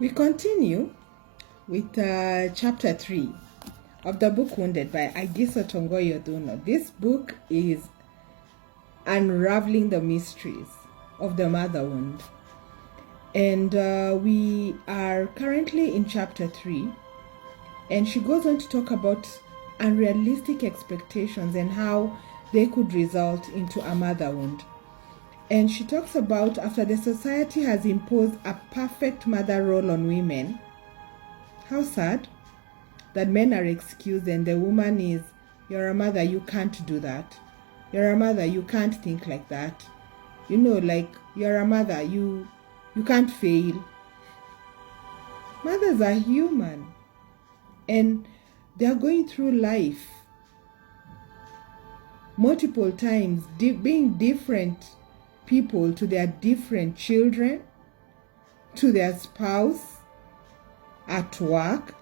We continue with chapter 3 of the book Wounded by Agiso Tongoyo Dono. This book is unraveling the mysteries of the mother wound. And we are currently in chapter 3. And she goes on to talk about unrealistic expectations and how they could result into a mother wound. And she talks about after the society has imposed a perfect mother role on women, how sad that men are excused and the woman is, you're a mother, you can't do that. You're a mother, you can't think like that. You know, like, you're a mother, you can't fail. Mothers are human and they're going through life multiple times, being different people to their different children, to their spouse, at work.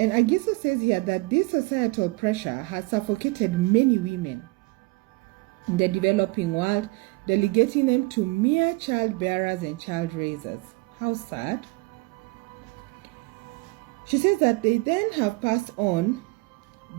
And Agiso says here that this societal pressure has suffocated many women in the developing world, delegating them to mere child bearers and child raisers. How sad. She says that they then have passed on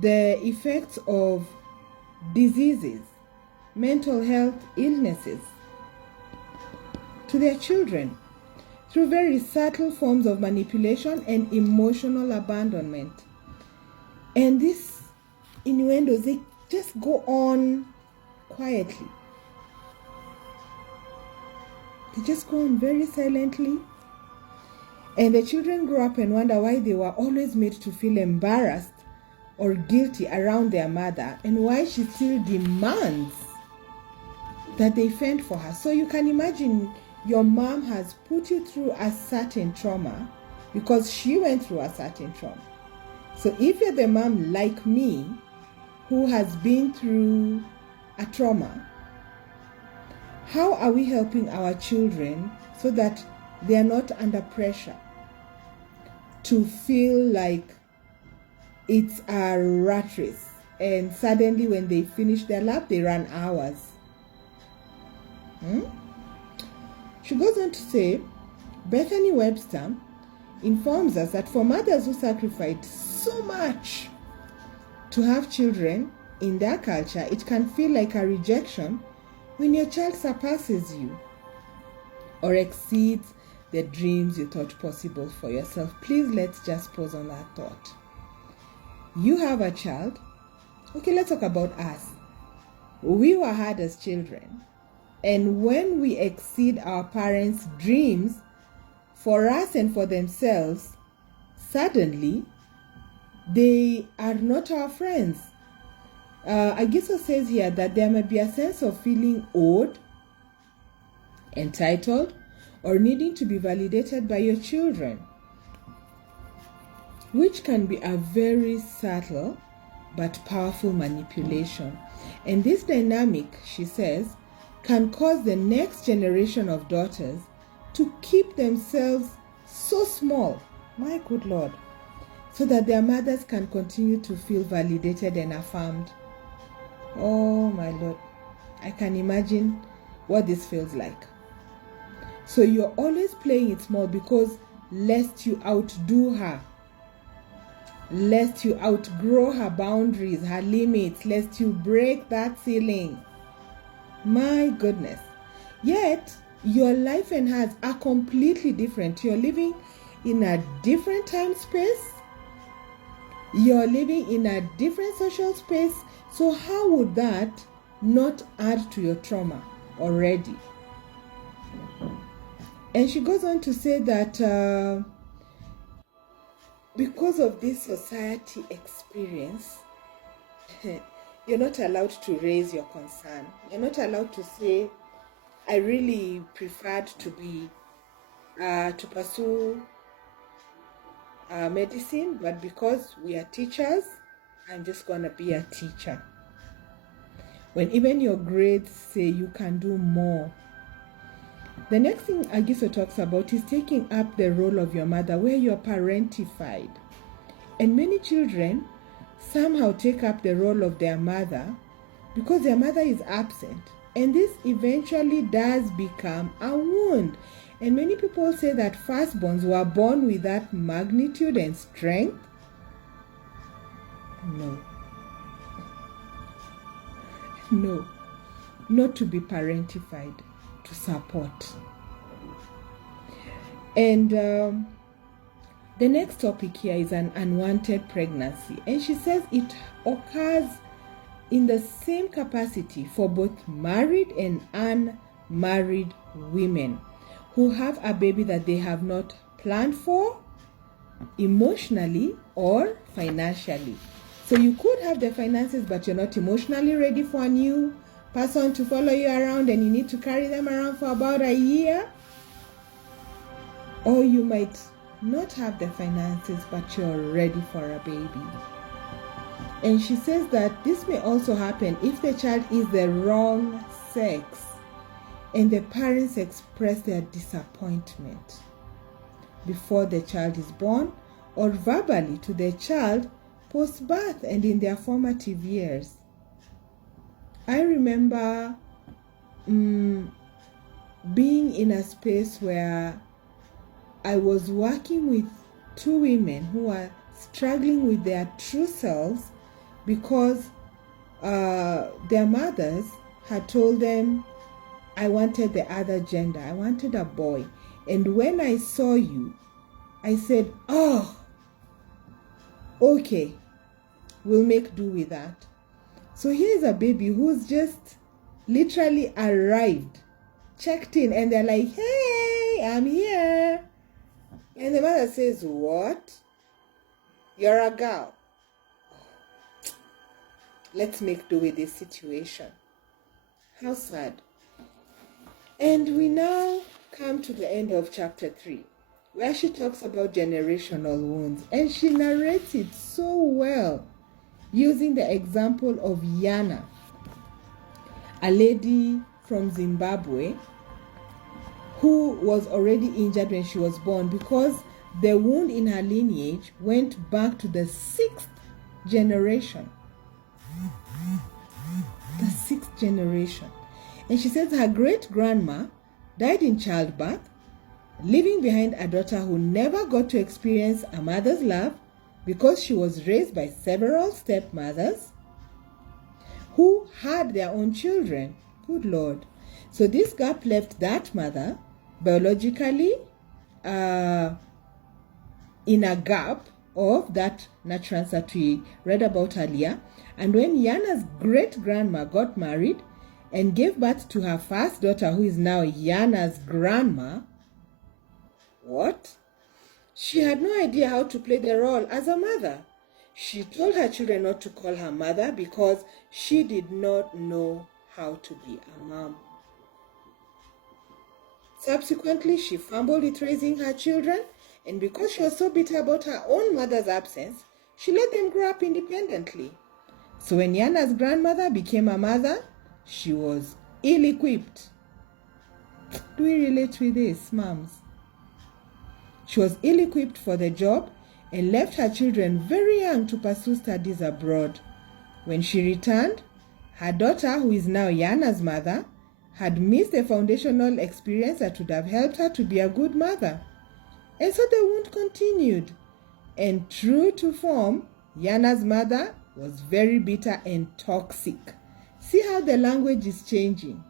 the effects of diseases, mental health illnesses to their children through very subtle forms of manipulation and emotional abandonment. And these innuendos, they just go on quietly. They just go on very silently. And the children grow up and wonder why they were always made to feel embarrassed or guilty around their mother and why she still demands that they fend for her. So you can imagine your mom has put you through a certain trauma because she went through a certain trauma. So if you're the mom like me who has been through a trauma, how are we helping our children so that they are not under pressure to feel like it's a rat race and suddenly when they finish their lap they run hours? She goes on to say, Bethany Webster informs us that for mothers who sacrificed so much to have children in their culture, it can feel like a rejection when your child surpasses you or exceeds the dreams you thought possible for yourself. Please, let's just pause on that thought. You have a child. Okay, let's talk about us. We were had as children. And when we exceed our parents' dreams for us and for themselves, suddenly they are not our friends. Agiso says here that there may be a sense of feeling owed, entitled, or needing to be validated by your children, which can be a very subtle but powerful manipulation. And this dynamic, she says, can cause the next generation of daughters to keep themselves so small, my good Lord, so that their mothers can continue to feel validated and affirmed. Oh my Lord, I can imagine what this feels like. So you're always playing it small because lest you outdo her, lest you outgrow her boundaries, her limits, lest you break that ceiling. My goodness. Yet, your life and hers are completely different. You're living in a different time space. You're living in a different social space. So how would that not add to your trauma already? And she goes on to say that because of this society experience, you're not allowed to raise your concern. You're not allowed to say, I really preferred to pursue medicine, but because we are teachers, I'm just going to be a teacher. When even your grades say you can do more. The next thing Agiso talks about is taking up the role of your mother where you're parentified. And many children somehow take up the role of their mother because their mother is absent. And this eventually does become a wound. And many people say that firstborns were born with that magnitude and strength. No. No. Not to be parentified, to support. And the next topic here is an unwanted pregnancy. And she says it occurs in the same capacity for both married and unmarried women who have a baby that they have not planned for emotionally or financially. So you could have the finances, but you're not emotionally ready for a new person to follow you around, and you need to carry them around for about a year. Or you might not have the finances, but you're ready for a baby. And she says that this may also happen if the child is the wrong sex and the parents express their disappointment before the child is born, or verbally to the child post-birth and in their formative years. I remember being in a space where I was working with two women who were struggling with their true selves because their mothers had told them, I wanted the other gender, I wanted a boy. And when I saw you, I said, oh, okay, we'll make do with that. So here's a baby who's just literally arrived, checked in, and they're like, hey, I'm here. And the mother says, what? You're a girl. Let's make do with this situation. How sad. And we now come to the end of chapter 3, where she talks about generational wounds. And she narrates it so well, using the example of Yana, a lady from Zimbabwe who was already injured when she was born because the wound in her lineage went back to the 6th generation. The 6th generation. And she says her great-grandma died in childbirth, leaving behind a daughter who never got to experience a mother's love because she was raised by several stepmothers who had their own children. Good Lord. So this gap left that mother biologically in a gap of that naturance that we read about earlier. And when Yana's great-grandma got married and gave birth to her first daughter, who is now Yana's grandma, what? She had no idea how to play the role as a mother. She told her children not to call her mother because she did not know how to be a mom. Subsequently, she fumbled with raising her children, and because she was so bitter about her own mother's absence, she let them grow up independently. So when Yana's grandmother became a mother, she was ill-equipped. Do we relate with this, moms? She was ill-equipped for the job and left her children very young to pursue studies abroad. When she returned, her daughter, who is now Yana's mother, had missed a foundational experience that would have helped her to be a good mother. And so the wound continued. And true to form, Yana's mother was very bitter and toxic. See how the language is changing.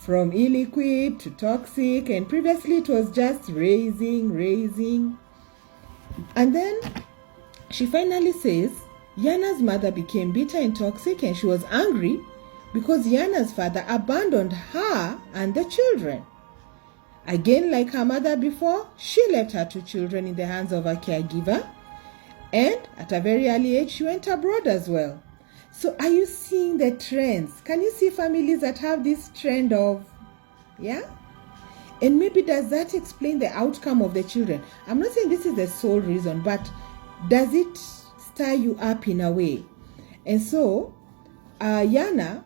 From ill-equipped to toxic, and previously it was just raising. And then she finally says, Yana's mother became bitter and toxic, and she was angry because Yana's father abandoned her and the children. Again, like her mother before, she left her 2 children in the hands of a caregiver, and at a very early age, she went abroad as well. So are you seeing the trends? Can you see families that have this trend of, yeah? And maybe does that explain the outcome of the children? I'm not saying this is the sole reason, but does it stir you up in a way? And so Yana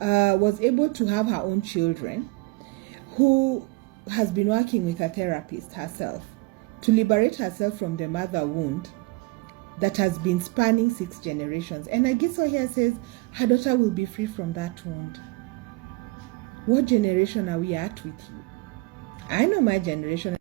was able to have her own children, who has been working with a therapist herself to liberate herself from the mother wound that has been spanning 6 generations. And Agiso here says her daughter will be free from that wound. What generation are we at with you? I know my generation